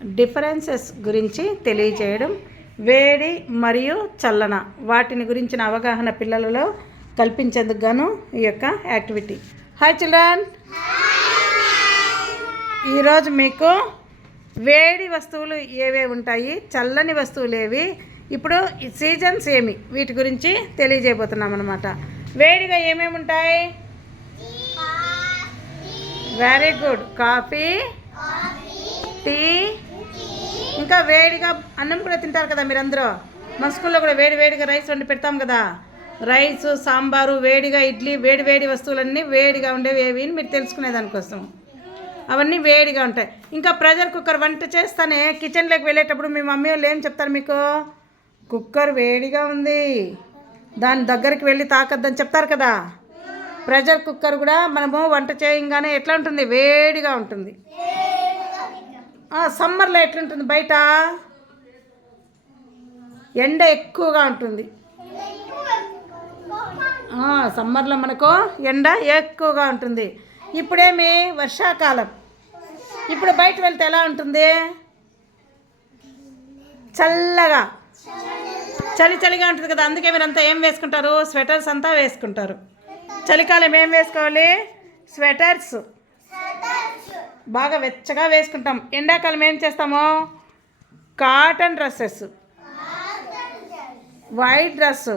Differences గురించి తెలియజేయడం, వేడి మరియు చల్లన వాటిని గురించిన అవగాహన పిల్లలలో కల్పించేందుకు గాను ఈ యొక్క యాక్టివిటీ. హాయ్ చిల్డ్రన్, ఈరోజు మీకు వేడి వస్తువులు ఏవేవి ఉంటాయి, చల్లని వస్తువులు ఏవి, ఇప్పుడు సీజన్స్ ఏమి, వీటి గురించి తెలియజేయబోతున్నాం అన్నమాట. వేడిగా ఏమేమి ఉంటాయి? వెరీ గుడ్, కాఫీ, టీ, ఇంకా వేడిగా అన్నం కూడా తింటారు కదా మీరందరూ. మన స్కూల్లో కూడా వేడిగా రైస్ వండి పెడతాం కదా. రైసు, సాంబారు, వేడిగా ఇడ్లీ, వేడి వస్తువులన్నీ వేడిగా ఉండేవి ఏవి అని మీరు తెలుసుకునే దానికోసం అవన్నీ వేడిగా ఉంటాయి. ఇంకా ప్రెషర్ కుక్కర్ వంట చేస్తానే కిచెన్లోకి వెళ్ళేటప్పుడు మీ మమ్మీ వాళ్ళు ఏం చెప్తారు మీకు? కుక్కర్ వేడిగా ఉంది, దాని దగ్గరికి వెళ్ళి తాకద్దని చెప్తారు కదా. ప్రెషర్ కుక్కర్ కూడా మనము వంట చేయగానే ఎట్లా ఉంటుంది? వేడిగా ఉంటుంది. సమ్మర్లో ఎట్లుంటుంది? బయట ఎండ ఎక్కువగా ఉంటుంది. సమ్మర్లో మనకు ఎండ ఎక్కువగా ఉంటుంది. ఇప్పుడేమి వర్షాకాలం, ఇప్పుడు బయట వెళ్తే ఎలా ఉంటుంది? చల్లగా చలిగా ఉంటుంది కదా. అందుకే మీరంతా ఏం వేసుకుంటారు? స్వెటర్స్ అంతా వేసుకుంటారు. చలికాలం ఏం వేసుకోవాలి? స్వెటర్స్ బాగా వెచ్చగా వేసుకుంటాం. ఎండాకాలం ఏం చేస్తాము? Cotton dresses, white dress.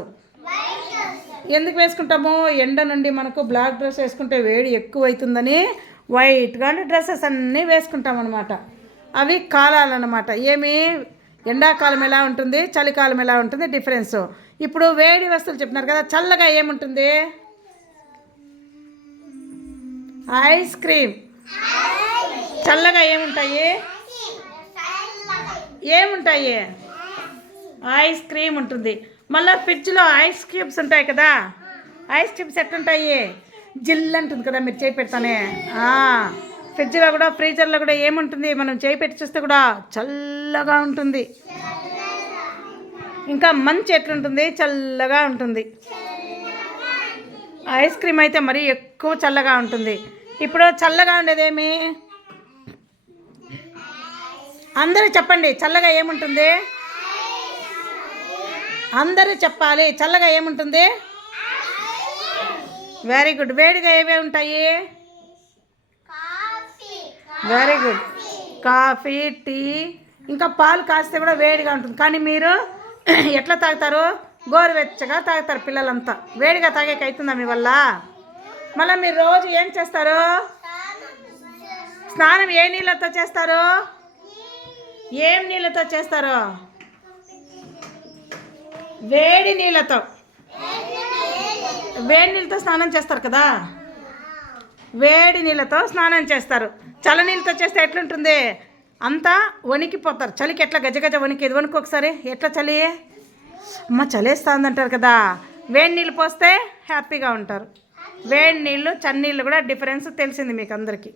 ఎందుకు వేసుకుంటాము? ఎండ నుండి మనకు బ్లాక్ డ్రెస్ వేసుకుంటే వేడి ఎక్కువ అవుతుందని వైట్గా డ్రెస్సెస్ అన్నీ వేసుకుంటాం అనమాట. అవి కాలాలన్నమాట. ఏమి? ఎండాకాలం ఎలా ఉంటుంది, చలికాలం ఎలా ఉంటుంది, డిఫరెన్స్. ఇప్పుడు వేడి వస్తువులు చెప్పినారు కదా. చల్లగా ఏముంటుంది? Ice cream. చల్లగా ఏముంటాయి? ఐస్ క్రీమ్ ఉంటుంది. మళ్ళీ ఫ్రిడ్జ్లో ఐస్ క్యూబ్స్ ఉంటాయి కదా. ఐస్ క్యూబ్స్ ఎట్లుంటాయి? జిల్ అంటుంది కదా. మీరు చేయి పెడతానే ఫ్రిడ్జ్లో కూడా, ఫ్రీజర్లో కూడా ఏముంటుంది? మనం చేయి పెట్టి చూస్తే కూడా చల్లగా ఉంటుంది. ఇంకా మంచు ఎట్లుంటుంది? చల్లగా ఉంటుంది. ఐస్ క్రీమ్ అయితే మరీ ఎక్కువ చల్లగా ఉంటుంది. ఇప్పుడు చల్లగా ఉండేదేమి? అందరూ చెప్పండి, చల్లగా ఏముంటుంది? అందరూ చెప్పాలి. చల్లగా ఏముంటుంది? Very good. వేడిగా ఏవే ఉంటాయి? వెరీ గుడ్, కాఫీ, టీ, ఇంకా పాలు కాస్తే కూడా వేడిగా ఉంటుంది. కానీ మీరు ఎట్లా తాగుతారు? గోరువెచ్చగా తాగుతారు పిల్లలంతా. వేడిగా తాగేకి అవుతుందా మీ వల్ల? మళ్ళీ మీరు రోజు ఏం చేస్తారు? స్నానం ఏ నీళ్ళతో చేస్తారు? ఏం నీళ్ళతో చేస్తారు? వేడి నీళ్ళతో స్నానం చేస్తారు కదా. వేడి నీళ్ళతో స్నానం చేస్తారు. చల్ల నీళ్ళతో చేస్తే ఎట్లుంటుంది? అంతా వణికిపోతారు. చలికి ఎట్లా గజగజ వణికేది. వణుకు ఒకసారి. ఎట్లా చలి? చలేస్తుంది అంటారు కదా. వేడి నీళ్ళు పోస్తే హ్యాపీగా ఉంటారు. వేడి నీళ్ళు, చన్నీళ్ళు కూడా డిఫరెన్స్ తెలిసింది మీకు అందరికీ.